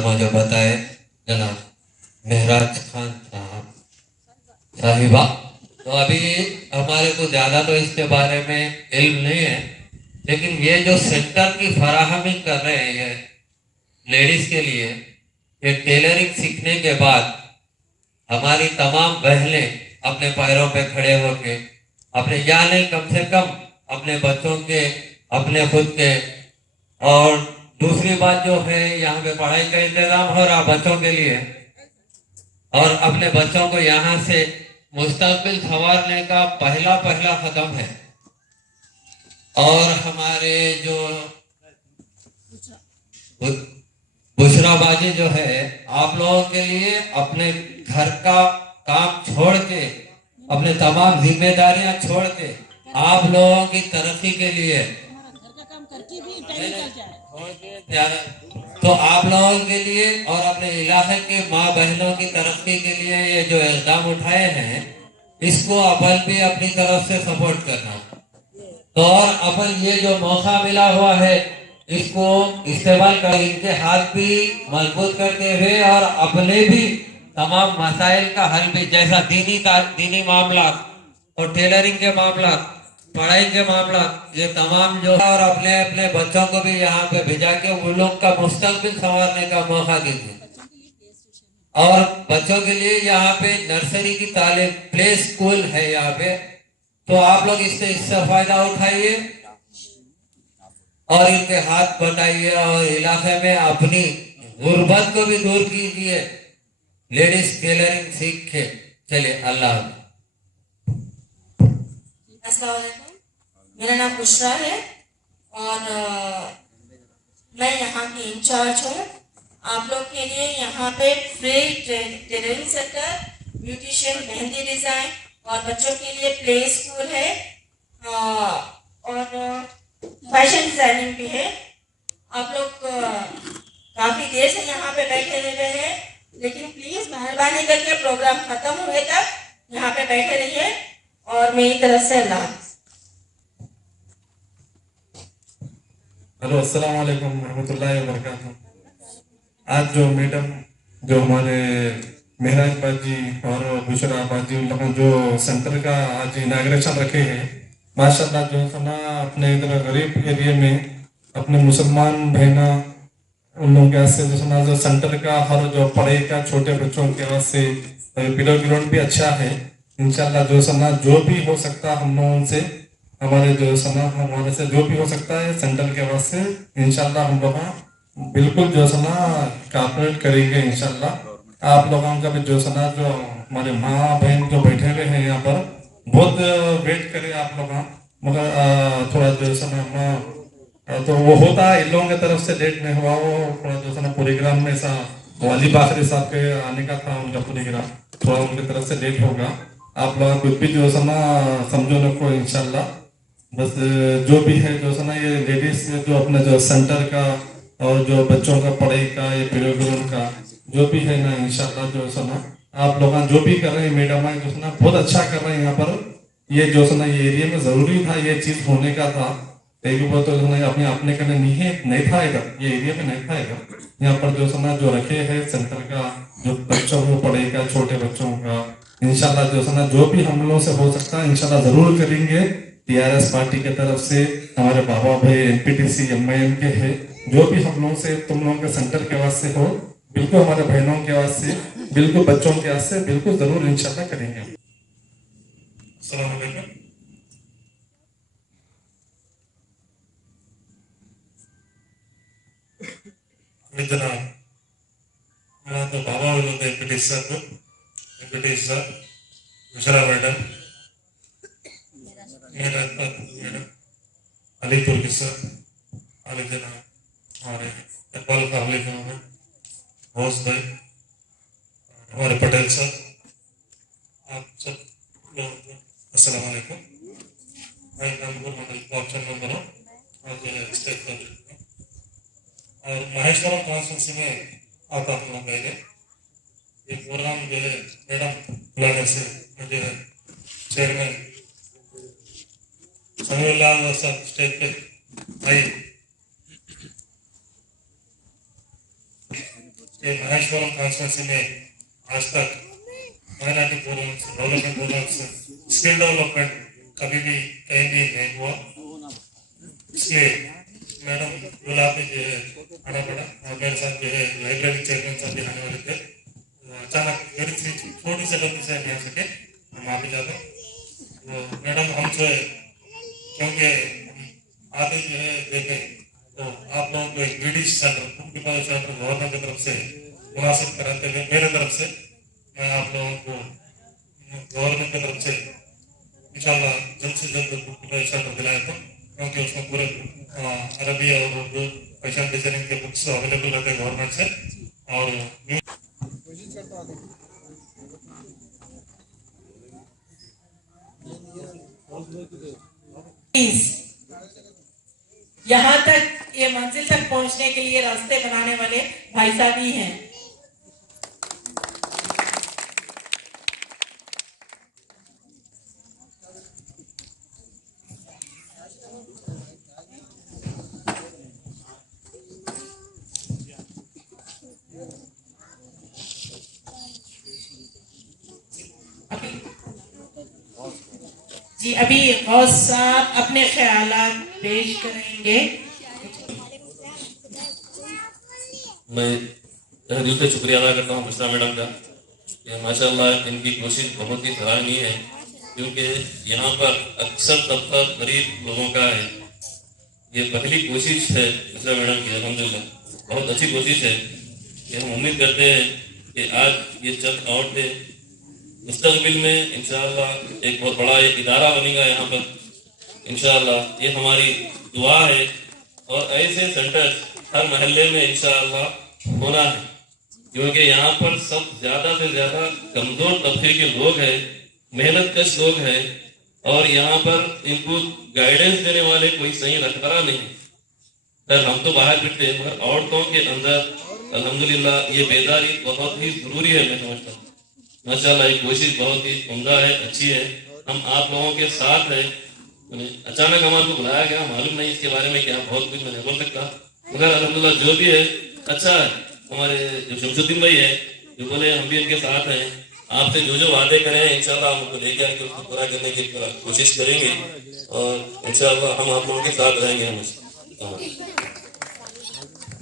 मोहतरमा जो बताए जनाब महराज खान साहिबा, तो अभी हमारे को ज़्यादा तो इसके बारे में इल्म नहीं है, लेकिन ये जो सेक्टर की फराहमी कर रहे हैं ये लेडीज़ के लिए, ये टेलरिंग सीखने के बाद हमारी तमाम बहनें अपने पैरों पे खड़े होके अपने या नहीं कम से कम अपने बच्चों के, अपने खुद के, और दूसरी बात जो है यहाँ पे पढ़ाई का इंतजाम हो रहा बच्चों के लिए, और अपने बच्चों को यहाँ से मुस्तकबिल संवारने का पहला कदम है। और हमारे जो बुशराबाजी जो है आप लोगों के लिए, अपने घर का काम छोड़ के, अपने तमाम जिम्मेदारियां छोड़ के, आप लोगों की तरक्की के लिए, तो आप लोगों के लिए और अपने इलाके के माँ बहनों की तरक्की के लिए ये जो इल्जाम उठाए हैं, इसको अपन भी अपनी तरफ से सपोर्ट करना। तो और अपन ये जो मौका मिला हुआ है इसको इस्तेमाल कर, इनके हाथ भी मजबूत करते हुए और अपने भी तमाम मसाइल का हल भी, जैसा दीनी मामला और टेलरिंग के मामला, पढ़ाई के मामला, ये तमाम जो है, और अपने अपने बच्चों को भी यहाँ पे भेजा के उन लोग का मुस्तकबिल संवारने का मौका दीजिए। और बच्चों के लिए यहाँ पे नर्सरी की तालीम, प्ले स्कूल है यहाँ पे, तो आप लोग इससे फायदा उठाइए और इनके हाथ बटाइए और इलाके में अपनी गुर्बत को भी दूर कीजिए। लेडीज टेलरिंग सीख के चलिए। अल्लाह। अस्सलाम वालेकुम, मेरा नाम बुशरा है और मैं यहाँ की इंचार्ज हूँ। आप लोग के लिए यहाँ पे free tailoring centre, beautician, mehndi design और बच्चों के लिए प्ले स्कूल है और फैशन डिज़ाइनिंग भी है। आप लोग काफ़ी देर से यहाँ पे बैठे हुए हैं, लेकिन प्लीज़ मेहरबानी करके प्रोग्राम ख़त्म हुए तक यहाँ पे बैठे रहिए और मेरी तरफ से अल्लाह। हेलो, अस्सलाम वालेकुम रहमतुल्लाहि व बरकातहू। आज जो मैडम जो हमारे महराज बाजी और बुशरा बाजी उन लोगों जो सेंटर का आज इनाग्रेशन रखे हैं, माशाल्लाह जो है ना अपने इधर गरीब एरिया में अपने मुसलमान बहना उन लोगों के वास्ते जो है जो सेंटर का हर जो पढ़ाई का छोटे बच्चों के वास्ते प्ले ग्राउंड भी अच्छा है। इंशाल्लाह जो सना जो भी हो सकता हम लोगों से, हमारे जो सना हमारे से जो भी हो सकता है सेंटर के वास्ते इंशाल्लाह हम लोग बिल्कुल जो सना कॉपरेट करेंगे। इंशाल्लाह आप लोगों का भी जो सना जो हमारे माँ बहन जो बैठे हुए हैं यहाँ पर बहुत वेट करें आप लोग, मगर थोड़ा जो सना तो वो होता है इन लोगों की तरफ से लेट नहीं हुआ, वो थोड़ा जो सना प्रोग्राम में ऐसा वाली बाखरी साहब के आने का था, उनका प्रोग्राम थोड़ा उनकी तरफ से लेट होगा। आप लोग कुछ भी जो है ना समझो न को इंशाल्लाह। बस जो भी है जो है ना ये लेडीज जो अपने जो सेंटर का और जो बच्चों का पढ़ाई का ये प्रोग्राम का जो भी है ना इंशाल्लाह जो है ना आप लोग जो भी कर रहे हैं मैडम जो है ना बहुत अच्छा कर रहे हैं यहाँ पर। ये जो है ना ये एरिया में जरूरी था, ये चीज होने का था, एक बार तो अपने अपने करने नहीं था इधर, ये एरिया में नहीं था इधर। यहाँ पर जो है ना जो रखे हैं सेंटर का जो बच्चों को पढ़ाई का, छोटे बच्चों का इंशाल्लाह जो है ना जो भी हम लोगों से हो सकता है इंशाल्लाह जरूर करेंगे। टीआरएस पार्टी की तरफ से हमारे बाबा भाई एनपीटीसी एमआईएम के है, जो भी हम लोगों से तुम लोगों के सेंटर के वास्ते हो बिल्कुल, हमारे बहनों के वास्ते बिल्कुल, बच्चों के वास्ते बिल्कुल जरूर इंशाल्लाह करेंगे। अस्सलाम वालेकुम। तो बाबा बोलो NPTC sir Bushra madam, madam Alipur की सर अली जना हमारे इकबाल काबली है, होस भाई हमारे पटेल सर, आप सब लोग अस्सलाम वालेकुम। मैं नामपुर मंडल ऑप्शन नंबर हूँ और स्टेट और महेश्वरम कॉन्स्टिट्यूंसी में आता हूँ। पहले ये प्रोग्राम जो है मैडम बुलाने से मुझे चेयरमैन समीउल्लाह सर स्टेज पे भाई ये महेश्वरम कॉन्स्टिट्यूंसी में आज तक minority programmes, development programmes, skill development कभी भी कहीं भी नहीं हुआ। इसलिए मैडम गुलाबी जो है आना पड़ा और मेरे साथ जो है लाइब्रेरी चेयरमैन साहब भी आने वाले थे। अचानक मेरी छोटी सी गलती से नहीं आ सके, हम माफी चाहते हैं। तो मैडम हमसे क्योंकि आगे जो है देखें तो आप लोगों को एक बीडी सेंटर गवर्नमेंट की तरफ से मुनासिब कराते हुए मेरे तरफ से मैं आप लोगों को गवर्नमेंट की तरफ से इंशाल्लाह जल्द से जल्द सेंटर दिलाया था, क्योंकि उसमें पूरे अरबी और उर्दू फैशन डिजाइनिंग के बुक्स अवेलेबल रहते हैं गवर्नमेंट से। और यहाँ तक ये मंजिल तक पहुँचने के लिए रास्ते बनाने वाले भाई साहब ही हैं। जी अभी गौस साहब अपने ख्यालात पेश करेंगे। मैं दिल से शुक्रिया अदा करता हूँ मिश्रा मैडम का कि माशाल्लाह इनकी कोशिश बहुत ही सराहनीय है, क्योंकि यहाँ पर अक्सर तबका गरीब लोगों का है। ये पहली कोशिश है मिश्रा मैडम की, अल्हम्दुलिल्लाह बहुत अच्छी कोशिश है कि हम उम्मीद करते हैं कि आज ये चंद औरतें मुस्तकबिल में इंशाअल्लाह एक बहुत बड़ा एक इदारा बनेगा यहाँ पर इंशाअल्लाह। ये हमारी दुआ है और ऐसे सेंटर हर मोहल्ले में इंशाअल्लाह होना है, क्योंकि यहाँ पर सब ज्यादा से ज्यादा कमजोर तबके के लोग हैं, मेहनत कश लोग हैं, और यहाँ पर इनको गाइडेंस देने वाले कोई सही रखवाला नहीं। सर हम तो बाहर फिरते हैं, मगर औरतों के अंदर अल्हम्दुलिल्लाह ये बेदारी बहुत ही जरूरी है। मैं समझता हूँ माशाल्लाह ये कोशिश बहुत ही उम्दा है, अच्छी है। हम आप लोगों के साथ है। अचानक हमारे को बुलाया गया, मालूम नहीं इसके बारे में क्या, बहुत कुछ मैं नहीं बोल सकता, मगर अल्हम्दुलिल्लाह जो भी है अच्छा है। हमारे जो शमसुद्दीन भाई है जो बोले हम भी इनके साथ हैं, आपसे जो जो वादे करें इंशाल्लाह हम उनको लेके आके उसको पूरा करने की कोशिश करेंगे और इंशाल्लाह हम आप लोगों के साथ रहेंगे हमेशा।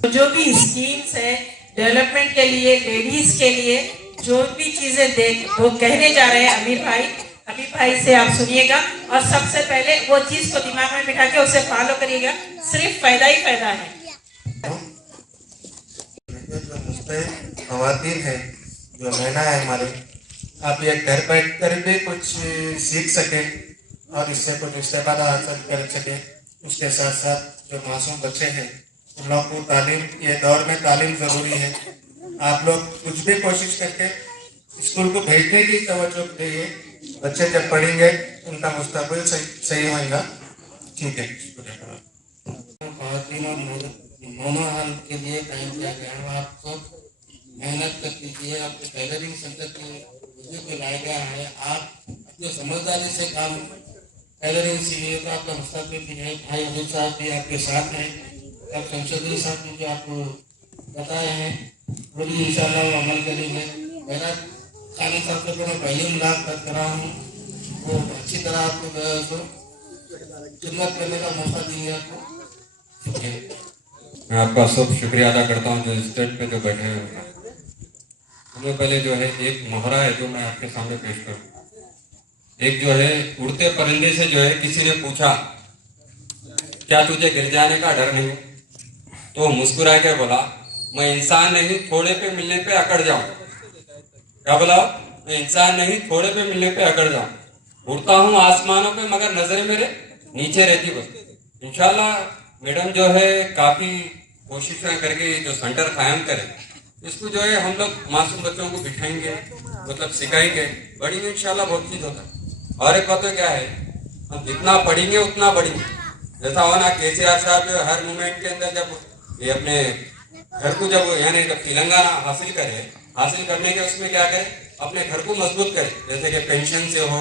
जो भी स्कीम्स है डेवलपमेंट के लिए, लेडीज के लिए जो भी चीजें देख वो कहने जा रहे हैं अमीर भाई से आप सुनिएगा और सबसे पहले वो चीज को दिमाग में बिठा के उसे फॉलो करिएगा, सिर्फ फायदा ही फायदा है। खवातीन है जो महिला है हमारे, आप ये घर बैठ कर भी कुछ सीख सके और इससे कुछ इस्तेफादा हासिल कर सके। उसके साथ साथ जो मासूम बच्चे हैं उन लोगों को तालीम, ये दौर में तालीम जरूरी है। आप लोग कुछ भी कोशिश करके स्कूल को भेजने की तवज्जो देंगे। बच्चे जब पढ़ेंगे उनका मुस्तकबिल सही होगा। ठीक है, मोनोहाल के लिए टाइम दिया गया है। आप सब मेहनत कर लीजिए। आपके टेलरिंग सेंटर को लाया गया है, आप अपने समझदारी से काम टेलरिंग सीखिए तो आपका मुस्तकबिल भी है। भाई अब्दुल साहब भी आपके साथ हैं, अब शमसुद्दीन साहब भी जो आपको बताए हैं वो भी इंशाल्लाह वो अमल करेंगे। मेरा खाली साहब से मैं पहले मुलाकात कर रहा हूँ, वो अच्छी तरह आपको खिदमत करने का मौका देंगे आपको। मैं आपका सब शुक्रिया अदा करता हूँ जो स्टेज पे जो बैठे हैं उनका। सबसे पहले जो है एक मोहरा है जो मैं आपके सामने पेश करूँ। एक जो है उड़ते परिंदे से जो है किसी ने पूछा क्या तुझे गिर जाने का डर नहीं, तो मुस्कुरा के बोला मैं इंसान नहीं थोड़े पे मिलने पे अकड़ जाऊं। क्या बोला? मैं इंसान नहीं थोड़े पे मिलने पे अकड़ जाऊं। उड़ता हूँ आसमानों पे मगर नजरें मेरे नीचे रहती बस। इंशाल्लाह मैडम जो है काफी कोशिशें करके जो सेंटर कायम करें, इसको जो है हम लोग मासूम बच्चों को बिठाएंगे, मतलब सिखाएंगे, बढ़ेंगे इंशाल्लाह बहुत चीज होता है। और एक बात तो क्या है, हम जितना पढ़ेंगे उतना बढ़ेंगे। जैसा हो ना केसीआर साहब जो हर मूवमेंट के अंदर जब ये अपने घर को जब यानी जब तेलंगाना हासिल करने के उसमें क्या करे, अपने घर को मजबूत करे, जैसे कि पेंशन से हो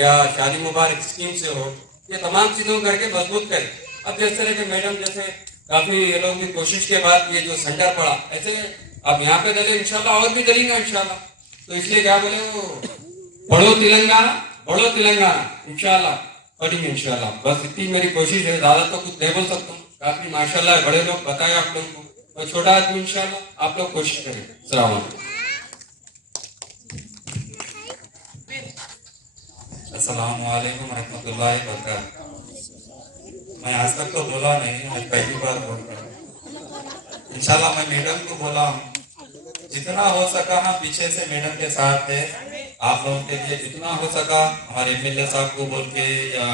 या शादी मुबारक स्कीम से हो, ये तमाम चीजों करके मजबूत करे। अब जिस तरह के मैडम जैसे काफी ये लोग भी कोशिश के बाद ये जो सेंटर पड़ा, ऐसे अब यहाँ पे दले इंशाल्लाह और भी दलेंगे इंशाल्लाह। तो इसलिए क्या बोले वो बड़ो तेलंगाना इंशाल्लाह पढ़ेंगे इंशाल्लाह। बस इतनी मेरी कोशिश है, ज्यादा तो कुछ नहीं बोल सकता हूँ। काफी माशाल्लाह बड़े लोग बताए आप लोगों को, और छोटा आदमी इंशाल्लाह आप लोग कोशिश करें। अस्सलाम वालेकुम। अस्सलाम वालेकुम रहमतुल्लाहि व बरकातहू। मैं आज तक तो बोला नहीं, आज पहली बार बोल रहा हूँ। इंशाल्लाह मैं मैडम को बोला हूँ, जितना हो सका हम पीछे से मैडम के साथ थे। आप लोगों के लिए जितना हो सका हमारे एमएलए साहब को बोल के या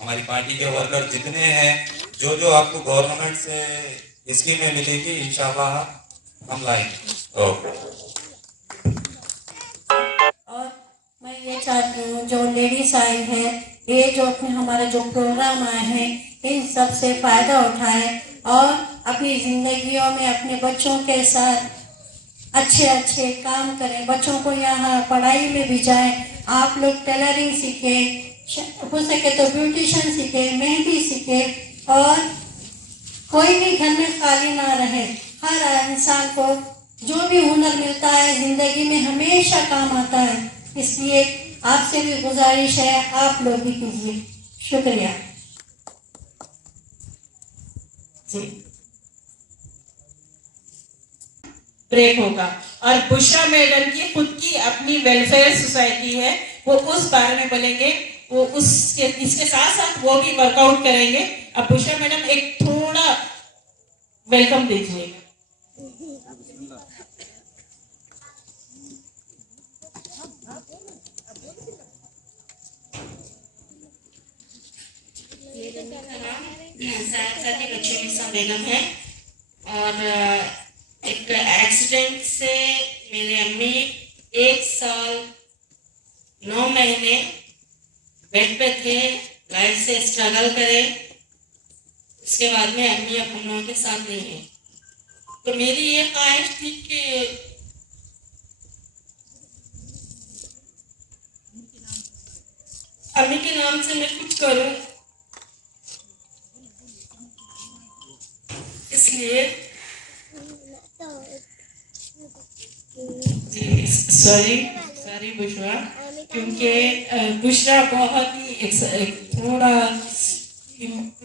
हमारी पार्टी के वर्कर जितने हैं, जो जो आपको गवर्नमेंट से स्कीमें मिलेगी इंशाल्लाह हम लाएंगे। ओके। और मैं ये चाहती हूँ जो लेडीज आई है, ये जो अपने हमारे जो प्रोग्राम आए हैं इन सब से फायदा उठाए और अपनी जिंदगियों में अपने बच्चों के साथ अच्छे अच्छे काम करें। बच्चों को यहाँ पढ़ाई में भी जाएं। आप लोग टेलरिंग सीखे, हो सके तो ब्यूटिशियन सीखे, मेहंदी सीखे, और कोई भी घर में खाली ना रहे। हर इंसान को जो भी हुनर मिलता है जिंदगी में हमेशा काम आता है। इसलिए आपसे भी गुजारिश है, आप लोग भी कीजिए। शुक्रिया जी। ब्रेक होगा और बुशरा मैडम की खुद की अपनी वेलफेयर सोसाइटी है, वो उस बारे में बोलेंगे। वो उसके इसके साथ साथ वो भी वर्कआउट करेंगे। अब बुशरा मैडम एक थोड़ा वेलकम दीजिएगा। साथ बच्चों में बेगम है, और एक एक्सीडेंट से मेरे अम्मी 1 साल 9 महीने बेड पे थे, लाइफ से स्ट्रगल करे। उसके बाद में अम्मी अब हम लोगों के साथ नहीं है। तो मेरी ये ख्वाहिश थी कि अम्मी के नाम से मैं कुछ करूं, इसलिए सॉरी बुशरा, क्योंकि बुशरा बहुत ही थोड़ा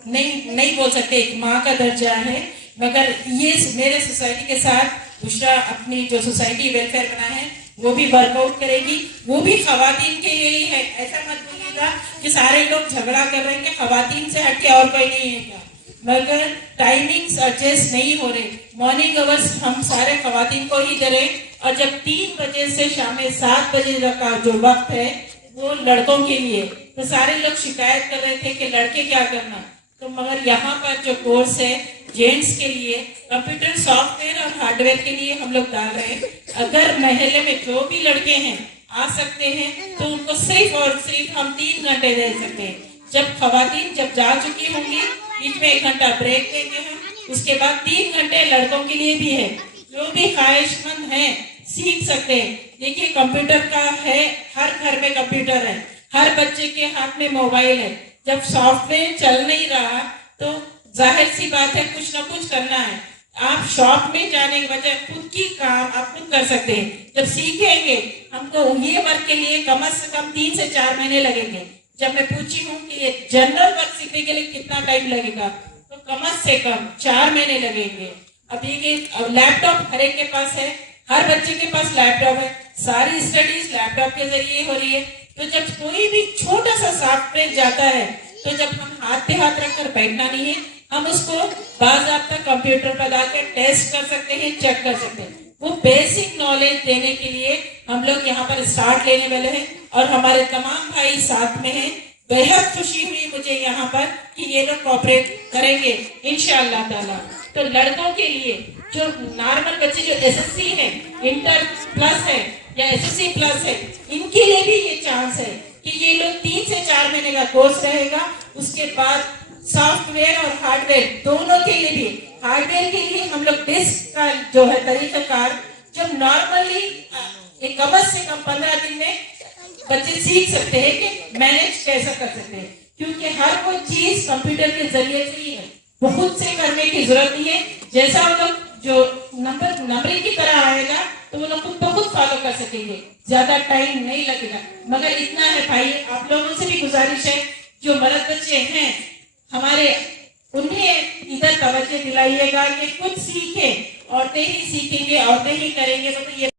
नहीं बोल सकते, एक माँ का दर्जा है। मगर ये मेरे सोसाइटी के साथ बुशरा अपनी जो सोसाइटी वेलफेयर बना है वो भी वर्कआउट करेगी। वो भी खवातीन के लिए ही है। ऐसा मत बोलिएगा कि सारे लोग झगड़ा कर रहे हैं कि खवातीन से हटके और कोई नहीं है क्या, मगर टाइमिंग्स एडजस्ट नहीं हो रहे। मॉर्निंग आवर्स हम सारे खवातीन को ही दे रहे, और जब 3 बजे से शाम 7 बजे तक का जो वक्त है वो लड़कों के लिए। तो सारे लोग शिकायत कर रहे थे कि लड़के क्या करना। तो मगर यहाँ पर जो कोर्स है जेंट्स के लिए, कंप्यूटर सॉफ्टवेयर और हार्डवेयर के लिए हम लोग डाल रहे हैं। अगर महल्ले में जो भी लड़के हैं आ सकते हैं तो उनको सिर्फ और सिर्फ हम 3 घंटे दे सकते हैं। जब खवातीन जब जा चुकी होंगी बीच में 1 घंटा ब्रेक देंगे हम, उसके बाद 3 घंटे लड़कों के लिए भी है। जो भी ख्वाहिशमंद है सीख सकते हैं। देखिए कंप्यूटर का है, हर घर में कंप्यूटर है, हर बच्चे के हाथ में मोबाइल है। जब सॉफ्टवेयर चल नहीं रहा तो जाहिर सी बात है कुछ ना कुछ करना है। आप शॉप में जाने के बजाय खुद की काम आप खुद कर सकते हैं। जब सीखेंगे हमको ये वर्क के लिए कम से कम 3 से 4 महीने लगेंगे। जब मैं पूछी हूँ कि ये जनरल वर्क सीखने के लिए कितना टाइम लगेगा, तो कम से कम 4 महीने लगेंगे। अब ये लैपटॉप हर एक के पास है, हर बच्चे के पास लैपटॉप है, सारी स्टडीज लैपटॉप के जरिए हो रही है। तो जब कोई भी छोटा सा सॉफ्टवेयर जाता है तो जब हम हाथ पे हाथ रखकर बैठना नहीं है, हम उसको बाज़ाब्ता कंप्यूटर पर लाकर टेस्ट कर सकते हैं, चेक कर सकते हैं। वो बेसिक नॉलेज देने के लिए हम लोग यहाँ पर स्टार्ट लेने वाले हैं, और हमारे तमाम भाई साथ में हैं। बेहद खुशी हुई मुझे यहाँ पर कि ये लोग कोऑपरेट करेंगे इंशाअल्लाह ताला। तो लड़कों के लिए जो नॉर्मल बच्चे जो एसएससी है, इंटर प्लस है या एसएससी प्लस है, इनके लिए भी ये चांस है कि ये लोग 3 से 4 महीने का कोर्स रहेगा। उसके बाद सॉफ्टवेयर और हार्डवेयर दोनों के लिए भी, हार्डवेयर के लिए हम लोग डिस्क का जो है तरीकाकार, जब नॉर्मली कम से कम 15 दिन में बच्चे सीख सकते हैं कि मैनेज कैसा कर सकते हैं, क्योंकि हर कोई चीज कंप्यूटर के जरिए से ही है। वो खुद से करने की जरूरत नहीं है। जैसा हम लोग जो नंबरिंग की तरह आएगा तो वो लोग खुद ब खुद फॉलो कर सकेंगे, ज्यादा टाइम नहीं लगेगा। मगर इतना है भाई, आप लोगों से भी गुजारिश है, जो मर्द बच्चे हैं हमारे, उन्हें इधर तवज्जो दिलाइएगा कि खुद सीखे, औरतें ही सीखेंगे, औरतें ही करेंगे, तो ये